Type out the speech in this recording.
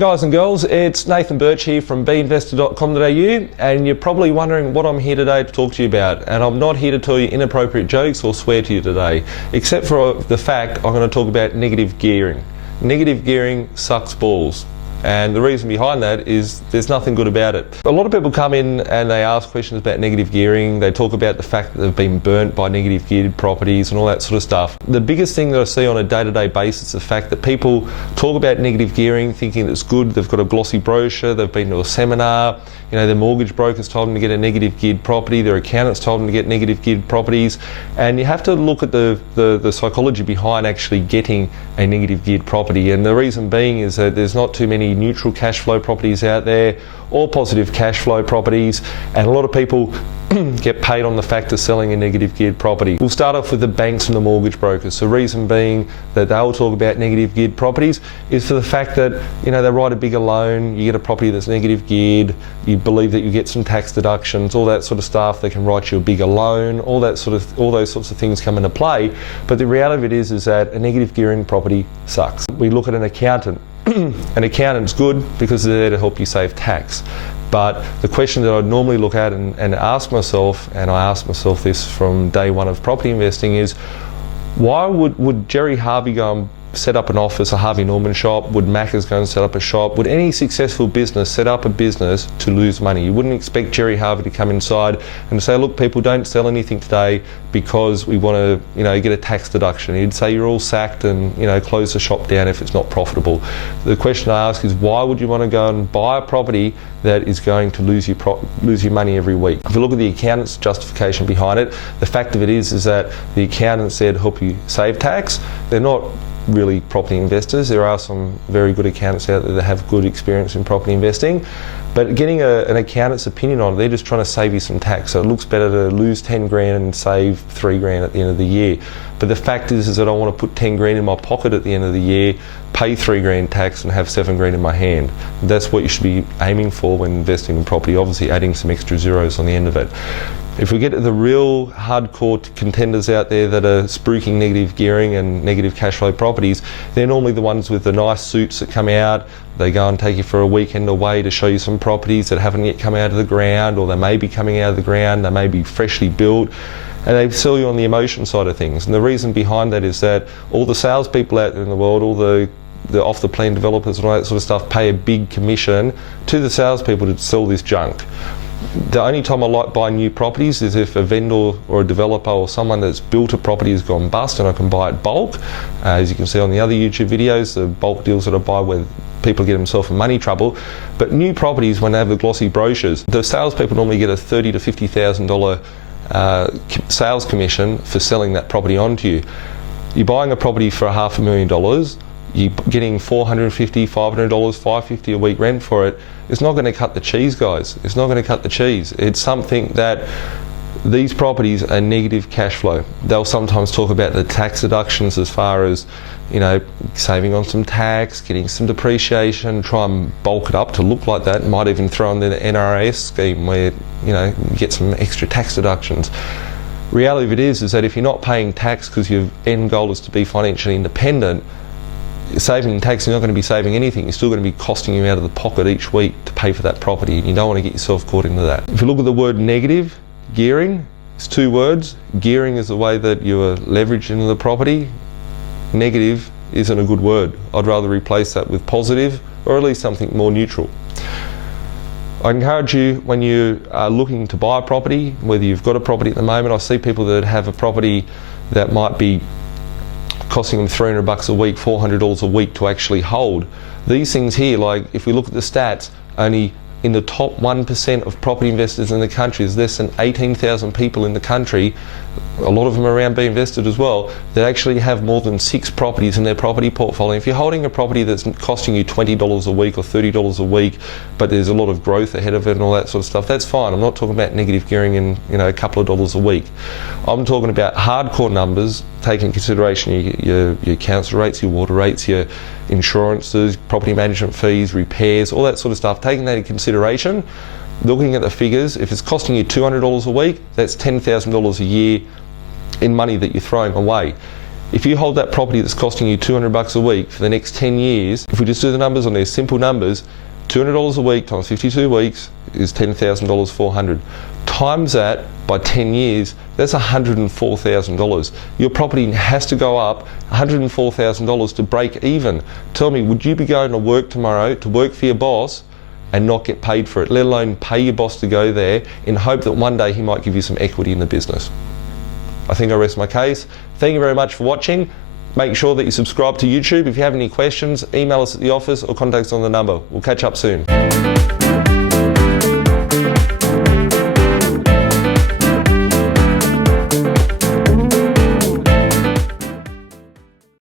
Guys and girls, it's Nathan Birch here from B.Invested.com.au, and you're probably wondering what I'm here today to talk to you about. And I'm not here to tell you inappropriate jokes or swear to you today, except for the fact I'm going to talk about negative gearing. Negative gearing sucks balls. And the reason behind that is there's nothing good about it. A lot of people come in and they ask questions about negative gearing. They talk about the fact that they've been burnt by negative geared properties and all that sort of stuff. The biggest thing that I see on a day-to-day basis is the fact that people talk about negative gearing thinking it's good. They've got a glossy brochure, they've been to a seminar, you know, their mortgage brokers told them to get a negative geared property, their accountants told them to get negative geared properties, and you have to look at the psychology behind actually getting a negative geared property. And the reason being is that there's not too many neutral cash flow properties out there or positive cash flow properties, and a lot of people get paid on the fact of selling a negative geared property. We'll start off with the banks and the mortgage brokers. The reason being that they'll talk about negative geared properties is for the fact that, you know, they write a bigger loan, you get a property that's negative geared, you believe that you get some tax deductions, all that sort of stuff. They can write you a bigger loan, all those sorts of things come into play. But the reality of it is that a negative gearing property sucks. We look at an accountant. An accountant's good because they're there to help you save tax. But the question that I'd normally look at and ask myself, and I asked myself this from day one of property investing, is why would Jerry Harvey go and set up an office, a Harvey Norman shop? Would Macca's go and set up a shop? Would any successful business set up a business to lose money? You wouldn't expect Jerry Harvey to come inside and say, look, people, don't sell anything today because we want to, you know, get a tax deduction. He'd say you're all sacked and, you know, close the shop down if it's not profitable. The question I ask is, why would you want to go and buy a property that is going to lose you money every week? If you look at the accountant's justification behind it, the fact of it is that the accountant said help you save tax. They're not really property investors. There are some very good accountants out there that have good experience in property investing, but getting an accountant's opinion on it, they're just trying to save you some tax. So it looks better to lose 10 grand and save 3 grand at the end of the year. But the fact is that I want to put 10 grand in my pocket at the end of the year, pay 3 grand tax and have 7 grand in my hand. That's what you should be aiming for when investing in property, obviously adding some extra zeros on the end of it. If we get to the real hardcore contenders out there that are spruiking negative gearing and negative cash flow properties, they're normally the ones with the nice suits that come out. They go and take you for a weekend away to show you some properties that haven't yet come out of the ground, or they may be coming out of the ground, they may be freshly built, and they sell you on the emotion side of things. And the reason behind that is that all the salespeople out there in the world, all the off-the-plan developers and all that sort of stuff, pay a big commission to the salespeople to sell this junk. The only time I like buying new properties is if a vendor or a developer or someone that's built a property has gone bust and I can buy it bulk. As you can see on the other YouTube videos, the bulk deals that I buy where people get themselves in money trouble. But new properties, when they have the glossy brochures, the salespeople normally get a $30,000 to $50,000 sales commission for selling that property onto you. You're buying a property for $500,000, you're getting $450, $500, $550 a week rent for it. It's not going to cut the cheese, guys. It's not going to cut the cheese. It's something that these properties are negative cash flow. They'll sometimes talk about the tax deductions as far as, you know, saving on some tax, getting some depreciation, try and bulk it up to look like that. Might even throw in the NRAS scheme where, you know, you get some extra tax deductions. Reality of it is that if you're not paying tax because your end goal is to be financially independent, saving tax, you're not going to be saving anything. You're still going to be costing you out of the pocket each week to pay for that property, and you don't want to get yourself caught into that. If you look at the word negative, gearing, it's 2 words. Gearing is the way that you are leveraged into the property. Negative isn't a good word. I'd rather replace that with positive, or at least something more neutral. I encourage you, when you are looking to buy a property, whether you've got a property at the moment, I see people that have a property that might be costing them $300 a week, $400 a week to actually hold. These things here, like if we look at the stats, only in the top 1% of property investors in the country, there's less than 18,000 people in the country, a lot of them are around B.Invested as well, that actually have more than 6 properties in their property portfolio. If you're holding a property that's costing you $20 a week or $30 a week, but there's a lot of growth ahead of it and all that sort of stuff, that's fine. I'm not talking about negative gearing in, you know, a couple of dollars a week. I'm talking about hardcore numbers, taking into consideration your council rates, your water rates, your insurances, property management fees, repairs, all that sort of stuff. Taking that into consideration, looking at the figures, if it's costing you $200 a week, that's $10,000 a year in money that you're throwing away. If you hold that property that's costing you $200 a week for the next 10 years, if we just do the numbers on there, simple numbers, $200 a week times 52 weeks is $10,400. Times that by 10 years, that's $104,000. Your property has to go up $104,000 to break even. Tell me, would you be going to work tomorrow to work for your boss and not get paid for it, let alone pay your boss to go there in hope that one day he might give you some equity in the business? I think I rest my case. Thank you very much for watching. Make sure that you subscribe to YouTube. If you have any questions, email us at the office or contact us on the number. We'll catch up soon.